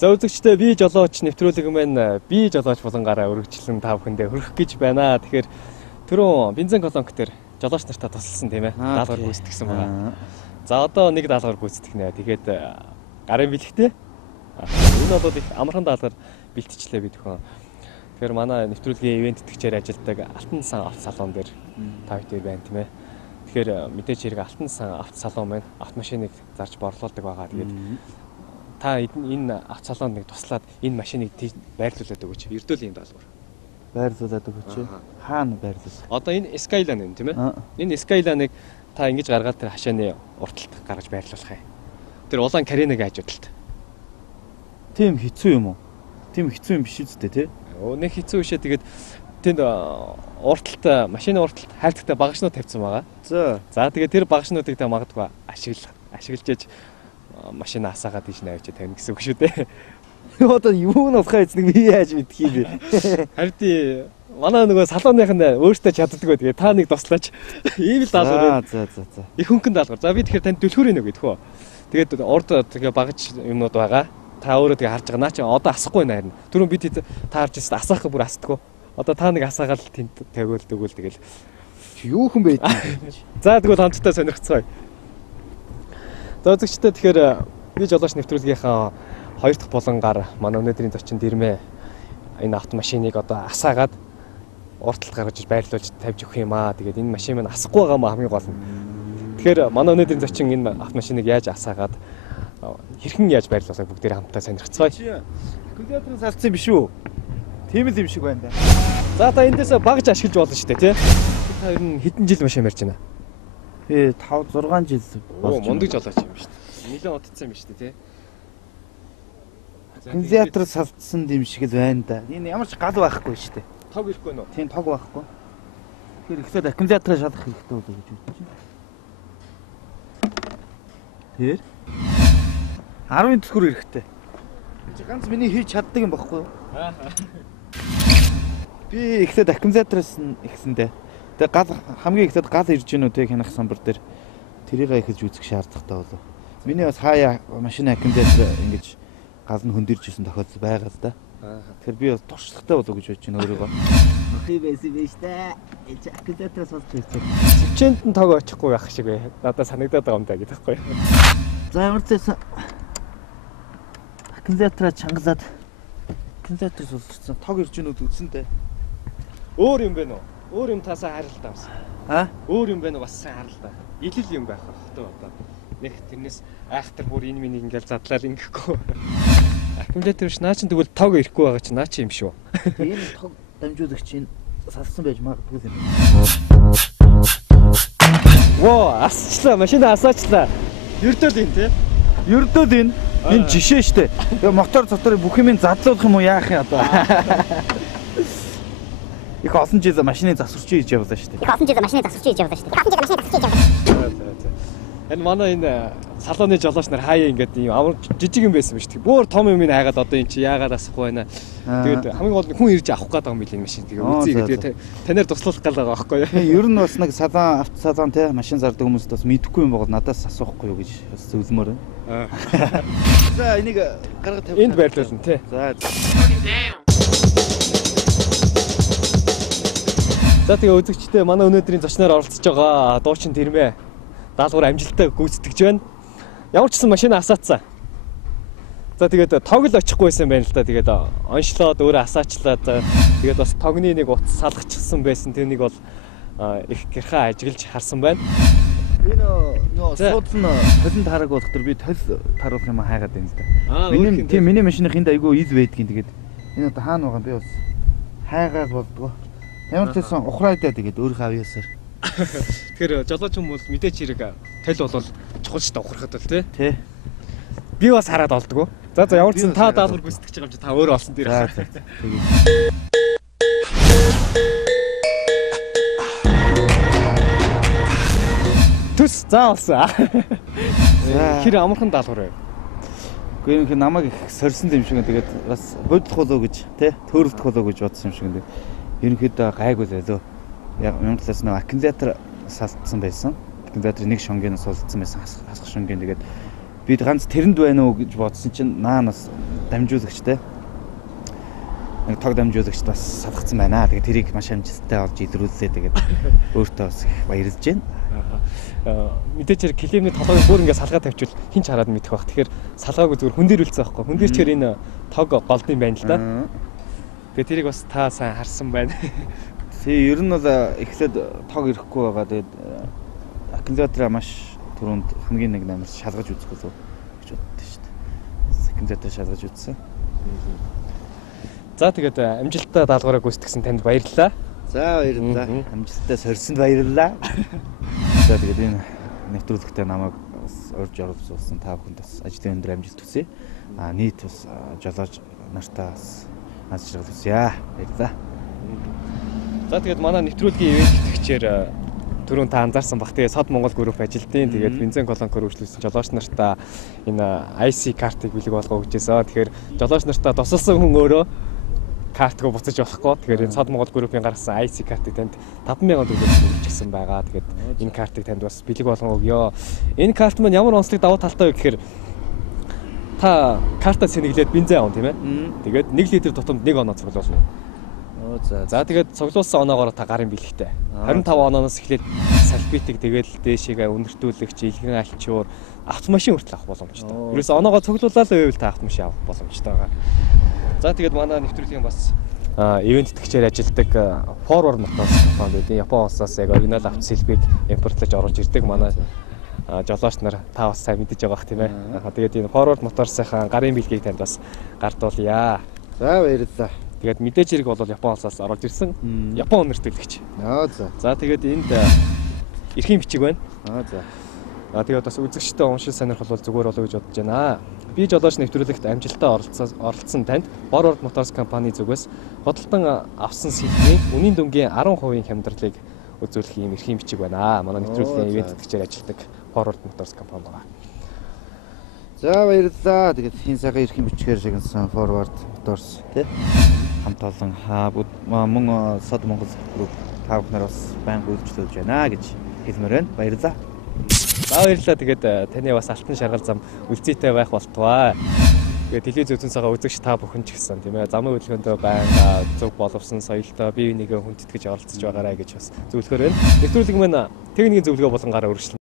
За үзэгчдээ би жолооч нэвтрүүлэг маань би жолооч болонгаараа өргөжлөн та бүхэндээ хүрэх гэж байна. Тэгэхээр түрүүн бензин колонк дээр жолооч нартаа тусалсан тийм ээ. Даалгавар гүйцэтгсэн байгаа. За одоо нэг даалгавар гүйцэтгэнэ. Тэгээд гарын бэлэгтэй. Энэ бол их амархан даалгавар бэлтжлээ бид төхөн. Тэгэхээр манай нэвтрүүлгийн ивент тэтгэгчээр ажилладаг Алтан сан авто салон дээр та бүхэн байна тийм ээ. Тэгэхээр мэдээж хэрэг Алтан сан авто салон маань автомашиныг зарж борлуулдаг байгаа. Тэгээд та энэ авто салонд нэг туслаад энэ машиныг байрлуулад өгөөч. Ердөө л ийм даалгавар. Байрлуулад өгөөч. Хаана байрлуулах? Одоо энэ Skyline юм тийм ээ. Энэ Skyline-ыг та ингэж гаргаад тэр хашааны урталт гаргаж байрлуулах юм. Тэр улаан кариныг хажуудалт. Тийм хэцүү юм уу? Тийм хэцүү юм биш үстэй тий? Нэг хэцүү бишээ тэгээд тэнд урталт машины урталт хайлттай багажнууд тавьсан байгаа. За тэгээд тэр багажнуудыг та магадгүй ашиглаж машин асаагаад ийш навч тавина гэсэн үг шүү дээ. Одоо юу нь болохоо эцэг би яаж мэдх юм бэ? Харин манай нөгөө салууных нь өөртөө чаддаггүй тэгээ та нэг туслаач. Ийм л даалгавар. За. Их хөнгөн даалгавар. За би тэгэхээр танд төлхөөрэй нүг гэдэгхөө. Тэгээд урд тэгээ багаж юмнууд байгаа. Та өөрөө тэгээ харж байгаа. Наа чи одоо асахгүй нэ харин. Түрүүн бид та харж ирсэн асаах бүр асдаггүй. Одоо та нэг асаагаад тэнд тавиул дөгөөл тэгэл. Юу хүн байд юм. За тэгвэл хамтдаа сонирхцгаая. За үзэгчдээ тэгэхээр би жолооч нэвтрүүлгийнхаа 2 дахь булангаар манай өнөөдрийн зочин дэрмээ энэ автомашиныг одоо асаагаад урталт гаргаж байрлуулж тавьж өгөх юм аа. Тэгээд энэ машин маань асахгүй байгаа маа хамгийн гол нь. Тэгэхээр манай өнөөдрийн зочин энэ автомашиныг яаж асаагаад хэрхэн яаж байрлуулахыг бүгдээр хамтдаа сонирхцгаая. Аккумуляторын салцсан биш үү? Тийм л юм шиг байна да. За та эндээс багаж ашиглаж болно шүү дээ тий. Та ер нь хэдэн жил машин барьж байна? Би 5 6 жил болж мундаг жолооч юм шүү дээ. Нилээн удацсан юм шүү дээ тий. Аккумулятор салцсан юм шиг л байна да. Энэ ямар ч гал байхгүй шүү дээ. Тог ирэхгүй нөө. Тийм тог байхгүй. Тэгэхээр ихлээр аккумуляторыг шалгах хэрэгтэй болов гэж бодож байна. Тэр 10-ын төсгөр эрэхтэй. Чи ганц миний хийж чаддаг юм баггүй юу? Би ихлээр аккумулятороос ихсэндээ. Тэгээ гал хамгийн ихлээр гал ирж гинүү тэг хянах самбар дээр тэрийг ихэж үзэх шаардлагатай болов. Миний бас хаяа машины аккумулятор ингэж гал нь хөндөржсэн тохиолдол байгаа л да. Тэгэхээр би бас туршлагатай болов гэж бодож байна өөрийгөө. Охи байсан биз дээ. Аккумулятороос болж ирсэн. Чивчэнд нь тог очихгүй байх шиг бай. Надад санагдаад байгаа юм даа гэдэг байхгүй. За ямар ч байсан аккумулятораа чангалаад аккумулятор сулцсан тог ирж гинүүд үзсэнтэй. Өөр юм бэ нөө? Өөр юм тасаа харалтаа бас. Өөр юм бэ нөө бас сайн харалтаа. Илэл юм байх хэрэгтэй одоо. Нэг тэрнээс айхтар бүр энэ миний ингээл задлал ингэхгүй. Аккумулятор ш наа чин тэгвэл тог ирэхгүй байгаа чи наа чи юм шүү. Энэ тог дамжуулагч энэ салсан байж магадгүй юм. Воо, асчлаа, машина асаачлаа. Ердөө л юм тий. Ердөө л энэ жишээ штэ. Тэгээ мотор цоторыг бүх юм задлуулах юм уу яах юм одоо? Их олон жил машины засварч хийж явлаа штэ. Энэ манай энэ салооны жолооч нар хаяа ингээд юм амар жижиг юм байсан биз дээ. Бүр том юм ин хайгаад одоо эн чи яагаад асахгүй байна. Тэгээд хамгийн гол нь хүн ирж авах гээд байгаа юм билээ машин. Тэгээ үзье гэдэг танаар туслах гал байгаа байхгүй юу. Ер нь бас нэг салон авто салон те машин зардаг хүмүүст бас мэдэхгүй юм бол надаас асуухгүй юу гэж бас зөвлөмөр байна. За энийг гаргаж тавь. Энд байрлуулна те. За тэгээ үзэгчдээ манай өнөөдрийн зочноор оролцож байгаа дуучин дэрмээ даалгавар амжилттай гүйцэтгэж байна. Ямар ч гэсэн машина асаацсан. За тэгээд тог л очихгүй байсан байна л да. Тэгээд оншлоод өөрөө асаачлаад тэгээд бас тогны нэг утас салгачихсан байсан. Тэрнийг бол их гэрхээ ажиглаж харсан байна. Энэ нөө суудсан толинд хараг болох төр би толь таруулах юм хайгаад байна л да. Миний машиных энд айгүй ил байдгийн тэгээд энэ одоо хаана байгаа би бас хайгаад болдгоо. Ямар ч байсан ухраадаа тэгээд өөрөө авьяасаар. Тэгэхээр жолооч хүмүүс мэдээч хэрэг толь бол чухал шүү дээ ухрахад л тий. Би бас хараад олдгоо. За ямар ч та даалгавар гүйцэтгэж байгаа юм чи та өөрөө олсон дээр. Төс заа олсон. Хэр амархан даалгавар вэ? Гэхдээ энэ намайг их сорьсон юм шиг тэгээд бас хөдлөх болоо гэж тий төөрөлдөх болоо гэж бодсон юм шиг энэ. Ерөнхийдөө гайгүй л байлоо. Яг ямар талаас нэг аккумулятор салтсан байсан. Аккумуляторын нэг шонгоноос сулцсан байсан хасах шонгийн. Тэгээд бид ганц тэрэнд байна уу гэж бодсон чинь наанаас дамжуулагчтай. Нэг тог дамжуулагч бас салгацсан байна. Тэгээд тэрийг маш амжилттай олж илрүүллээ. Тэгээд өөртөө бас их баярлж байна. Мэдээж хэрэг клемний толгойг бүр ингээд салгаа тавьчихвал хин ч хараад мэдэх байх. Тэгэхээр салгаагүй зүгээр хүн дээр үлдсэн байхгүй. Хүн дээр чир энэ тог голдын байна л да. Тэгээд тэрийг бас та сайн харсан байна. Тэгээ ер нь бол эхлээд тог ирэхгүй байгаа. Тэгээд аккумулятора маш түрүүнд хамгийн нэг намаас шалгаж үзэх болов гэж боддоо шүү дээ. Аккумулятор шалгаж үзсэн. За тэгээд амжилттай даалгавраа гүйцэтгсэн танд баярлалаа. За баярлалаа. Амжилттай сорьсонд баярлалаа. За тэгээд энэ нэвтрүүлэгтээ намайг бас урьж оруулсан та бүхэнд бас ажлын өндөр амжилт хүсье. Нийт бас жолооч нартаа бас аз жаргал хүсье. Баярлалаа. За тэгээд манай нэвтрүүлгийн ивент итгэгчээр түрүүн та анзаарсан бах. Тэгээд Сод Монгол групп ажилтны тэгээд бензин колонк хөрвүүлсэн жолооч нартаа энэ IC картыг бэлэг болгоо өгчээсөө. Тэгэхээр жолооч нартаа тусалсан хүн өөрөө картгаа буцаж болохгүй. Тэгэхээр энэ Сод Монгол группийн гаргасан IC картыг танд 5,000 төгрөгөөр өгчихсэн байгаа. Тэгээд энэ картыг танд бас бэлэг болгон өгье. Энэ карт маань ямар онцлог давуу талтай вэ гэхээр та картаа сэнэглээд бензин авах тийм ээ. Тэгээд 1 литр тутамд 1 оноо цуглуулна. За тэгээд цуглуулсан оноогоор та гарын бэлэгтэй. 25 онооноос эхлээд салбитик тэгэл дээшээгээ өнөртүүлэгч, илгэн альчуур автомашин хүртэл авах боломжтой. Ерөөсөө оноогоо цуглуулаад байвал та автомашин авах боломжтой байгаа. За тэгээд манай нэвтрүүлгийн бас ивент итгэгчээр ажилладаг Forward Motors компани гэдэг Япон улсаас яг оригинал автосэлбийг импортлож оруулж ирдэг манай жолооч нар та бас сайн мэдэж байгаа бах тийм ээ. Тэгээд энэ Forward Motors-ийн гарын бэлгийг танд бас гардуулъя. За баярлалаа. Тэгээд мэдээж хэрэг бол Япон улсаас орж ирсэн Япон өнөртүүлэгч. За тэгээд энд эрхийн бичиг байна. За. Тэгээд бас үзэгчтэй уншил сонирхол бол зүгээр болов гэж бодож байна. Би жолооч нэвтрүүлэгт амжилттай оролцсон танд Forward Motors компани зүгээс худалдан авсан сэлбэрийн үнийн дүнгийн 10% хямдралыг үзүүлэх юм эрхийн бичиг байна. Манай нэвтрүүлгийн ивент итгэгчээр ажилладаг Forward Motors компани байна. За баярлалаа. Тэгээд хин сайхан эрхийн бичгээр шигнсэн Forward Motors тий хамт олон мөн Сод Монгол групп та бүхнээр бас байнга үйлчлүүлж байна гэж хэлмээр байна. Баярлалаа. За баярлалаа. Тэгээд таны бас алтан шаргал зам үлцээтэй байх болтугай. Тэгээд телевиз үзэн цагаа үзэгч та бүхэн ч гэсэн тийм ээ замын хөдөлгөөндөө байнга зөв боловсон соёлтой бие бинийгээ хүндэтгэж оролцож байгаарай гэж бас зөвлөхөр байна. Нэвтрүүлэг маань техникийн зөвлөгөө болон гараа өргөжлөн